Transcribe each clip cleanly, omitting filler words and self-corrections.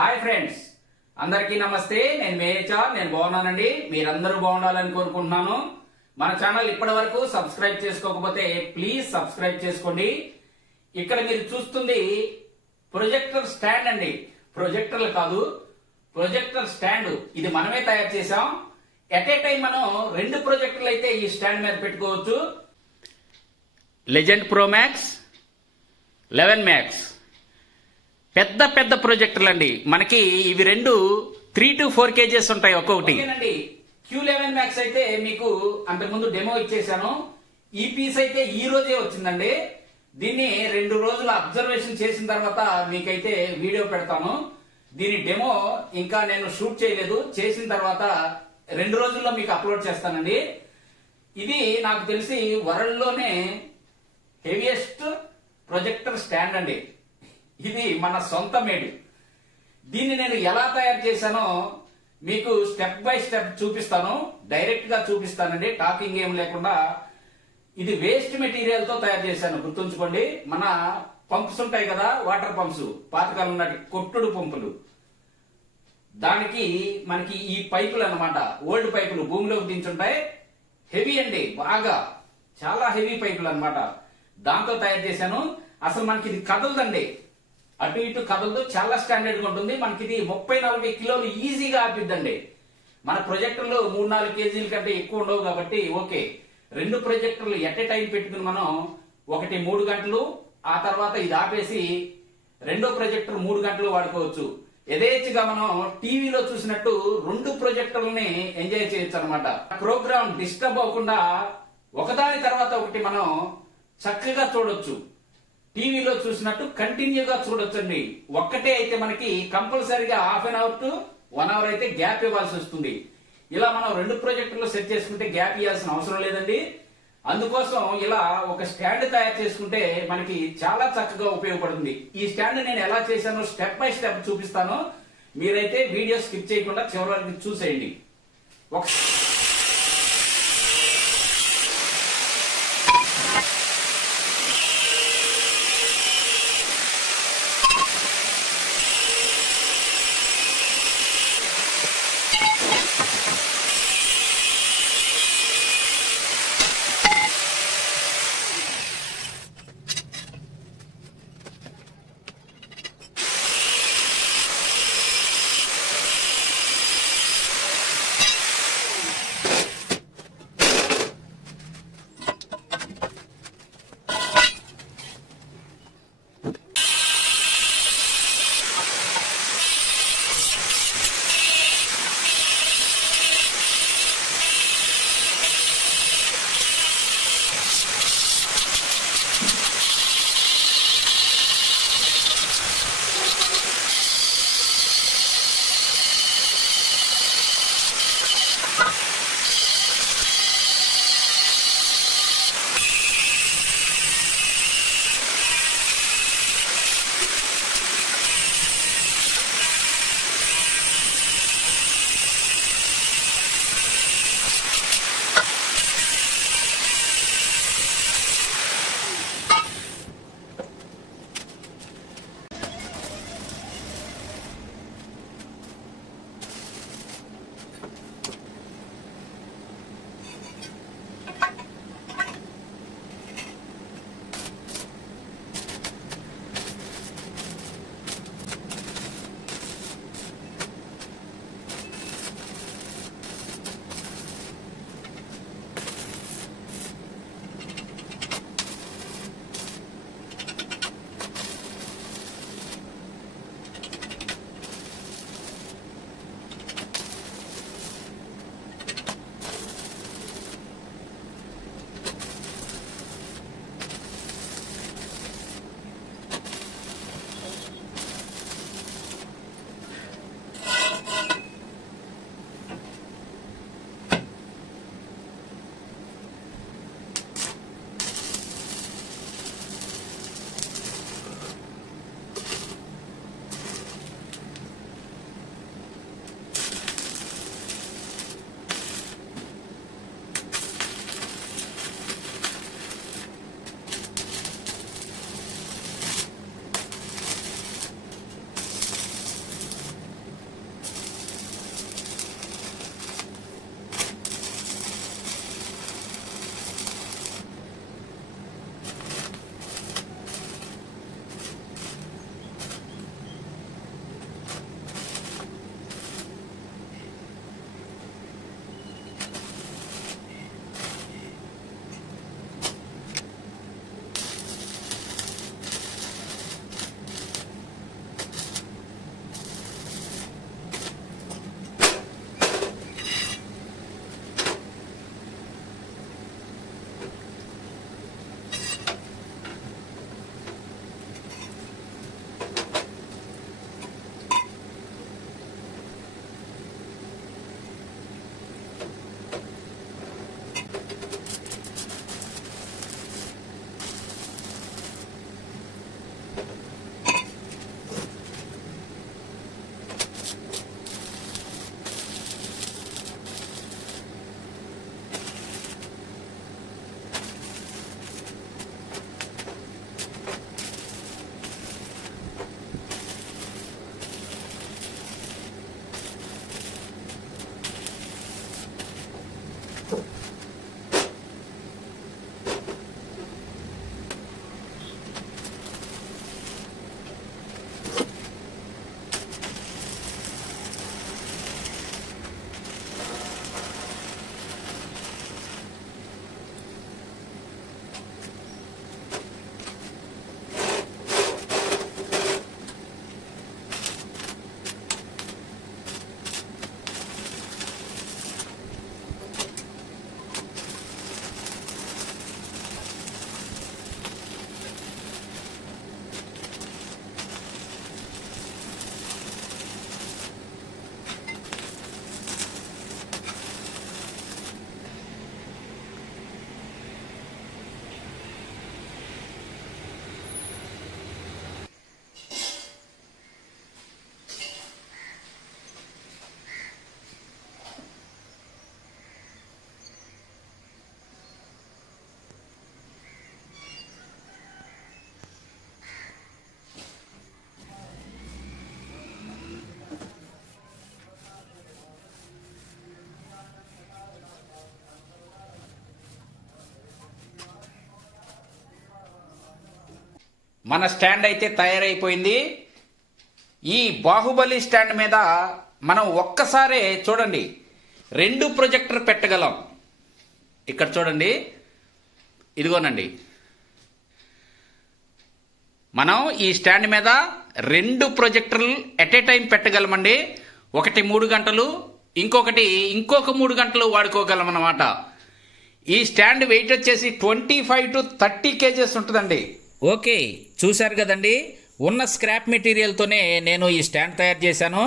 Hi friends, అందరికీ నమస్తే. నేను మేహేచార్. నేను బాగున్నానండి. మీరందరూ బాగుండాలని కోరుకుంటున్నాను. మన ఛానల్ ఇప్పటి వరకు సబ్స్క్రైబ్ చేసుకోకపోతే ప్లీజ్ సబ్స్క్రైబ్ చేసుకోండి. ఇక్కడ మీరు చూస్తుంది ప్రొజెక్టర్ స్టాండ్ అండి. ప్రొజెక్టర్లు కాదు, ప్రొజెక్టర్ స్టాండ్. ఇది మనమే తయారు చేసాం. ఎట్ ఏ టైం మనం 2 ప్రొజెక్టర్లు అయితే ఈ స్టాండ్ మీద పెట్టుకోవచ్చు. లెజెండ్ ప్రో మ్యాక్స్, 11 మ్యాక్స్ పెద్ద పెద్ద ప్రొజెక్టర్లు అండి. మనకి ఇవి 3 to 4 kgs ఉంటాయి ఒక్కొక్కటి. Q11 మ్యాక్స్ అయితే మీకు అంతకుముందు డెమో ఇచ్చేసాను. ఈ పీస్ అయితే ఈ రోజే వచ్చిందండి. దీన్ని 2 రోజులు అబ్జర్వేషన్ చేసిన తర్వాత మీకైతే వీడియో పెడతాను. దీని డెమో ఇంకా నేను షూట్ చేయలేదు. చేసిన తర్వాత 2 రోజుల్లో మీకు అప్లోడ్ చేస్తానండి. ఇది నాకు తెలిసి వరల్డ్ లోనే హెవియెస్ట్ ప్రొజెక్టర్ స్టాండ్ అండి. ఇది మన సొంత మేడ్. దీన్ని నేను ఎలా తయారు చేశానో మీకు స్టెప్ బై స్టెప్ చూపిస్తాను. డైరెక్ట్ గా చూపిస్తానండి, టాకింగ్ ఏం లేకుండా. ఇది వేస్ట్ మెటీరియల్ తో తయారు చేశాను, గుర్తుంచుకోండి. మన పంప్స్ ఉంటాయి కదా, వాటర్ పంప్స్, పాతకాలం నాటి కొట్టుడు పంపులు, దానికి మనకి ఈ పైపులు అన్నమాట, ఓల్డ్ పైపులు భూమిలోకి దించుంటాయి. హెవీ అండి, బాగా చాలా హెవీ పైపులు అన్నమాట. దాంతో తయారు చేశాను. అసలు మనకి ఇది కదలదండి, అటు ఇటు కదలదు, చాలా స్టాండర్డ్ గా ఉంటుంది. మనకి ఇది 30-40 కిలోలు ఈజీగా ఆపిద్దండి. మన ప్రొజెక్టర్లు 3-4 kgs కంటే ఎక్కువ ఉండవు కాబట్టి ఓకే. 2 ప్రొజెక్టర్లు ఎట్ ఏ టైం పెట్టుకుని మనం ఒకటి 3 గంటలు, ఆ తర్వాత ఇది ఆపేసి రెండో ప్రొజెక్టర్ 3 గంటలు వాడుకోవచ్చు. యథేచ్ఛగా మనం టీవీలో చూసినట్టు 2 ప్రొజెక్టర్లని ఎంజాయ్ చేయొచ్చు అనమాట. ప్రోగ్రామ్ డిస్టర్బ్ అవ్వకుండా ఒకదాని తర్వాత ఒకటి మనం చక్కగా చూడొచ్చు. టీవీలో చూసినట్టు కంటిన్యూగా చూడొచ్చండి. ఒక్కటే అయితే మనకి కంపల్సరీగా ½ an hour to 1 hour అయితే గ్యాప్ ఇవ్వాల్సి వస్తుంది. ఇలా మనం 2 ప్రొజెక్టర్లు సెట్ చేసుకుంటే గ్యాప్ ఇవ్వాల్సిన అవసరం లేదండి. అందుకోసం ఇలా ఒక స్టాండ్ తయారు చేసుకుంటే మనకి చాలా చక్కగా ఉపయోగపడుతుంది. ఈ స్టాండ్ నేను ఎలా చేశానో స్టెప్ బై స్టెప్ చూపిస్తాను. మీరైతే వీడియో స్కిప్ చేయకుండా చివరి వరకు చూసేయండి. మన స్టాండ్ అయితే తయారైపోయింది. ఈ బాహుబలి స్టాండ్ మీద మనం ఒక్కసారే చూడండి 2 ప్రొజెక్టర్ పెట్టగలం. ఇక్కడ చూడండి, ఇదిగోనండి, మనం ఈ స్టాండ్ మీద 2 ప్రొజెక్టర్లు ఎట్ ఏ టైం పెట్టగలమండి. ఒకటి 3 గంటలు, ఇంకొక 3 గంటలు వాడుకోగలం అన్నమాట. ఈ స్టాండ్ వెయిట్ వచ్చేసి 25 to 30 kgs ఉంటుందండి. ఓకే, చూశారు కదండి, ఉన్న స్క్రాప్ మెటీరియల్తోనే నేను ఈ స్టాండ్ తయారు చేశాను.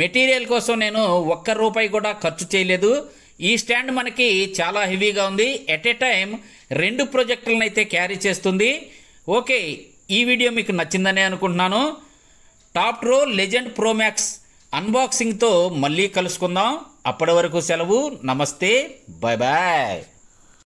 మెటీరియల్ కోసం నేను ₹1 కూడా ఖర్చు చేయలేదు. ఈ స్టాండ్ మనకి చాలా హెవీగా ఉంది. ఎట్ ఏ టైం 2 ప్రొజెక్టర్లను అయితే క్యారీ చేస్తుంది. ఓకే, ఈ వీడియో మీకు నచ్చిందనే అనుకుంటున్నాను. టాప్ రో లెజెండ్ ప్రో మ్యాక్స్ అన్బాక్సింగ్తో మళ్ళీ కలుసుకుందాం. అప్పటి వరకు సెలవు. నమస్తే, బాయ్ బాయ్.